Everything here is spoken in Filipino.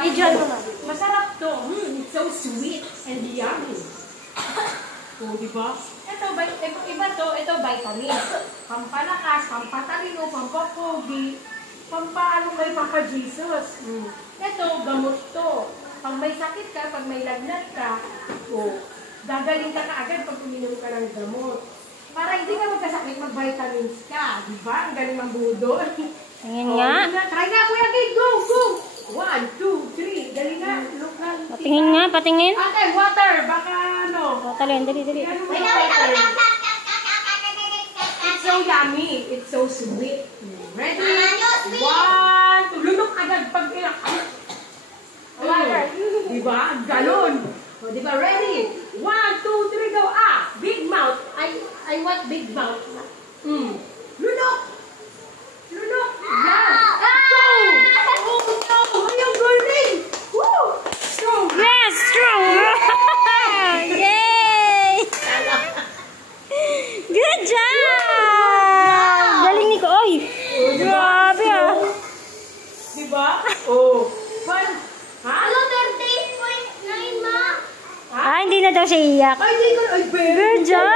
Masarap to. It's so sweet and yummy. O, diba? Iba to. Ito vitamins. Pampalakas, pampatalino, pampapogi, pampaano kay Papa Jesus. Ito, gamot to. Pag may sakit ka, pag may lagnat ka, gagaling ka agad pag uminom ka ng gamot. Para hindi ka magkasakit, mag-vitamins ka. Diba? Ang galing ng budol. Tingin nga. Try na, Kuya Kid. Go, go! 1, 2, 3. Dali nga. Look na. Patingin nga, patingin. Ate, water. Baka ano. Water yan, dali. It's so yummy. It's so sweet. Ready? 1, 2. Lunok agad pag water. Diba? Galon. O, diba? Ready? 1, 2, 3, go. Big mouth. I want big mouth. Lunok. Lunok. Yan. Go! Oh, yung galing. Woo! Strong. Yes, strong. Yay! Good job! Galing ni ko. Oy! Grabe ah. Diba? Oh. Fun. Ha? Ano, 38.9 ma? Hindi na daw siya iyak. Ay, di ko. Ay, very Good job!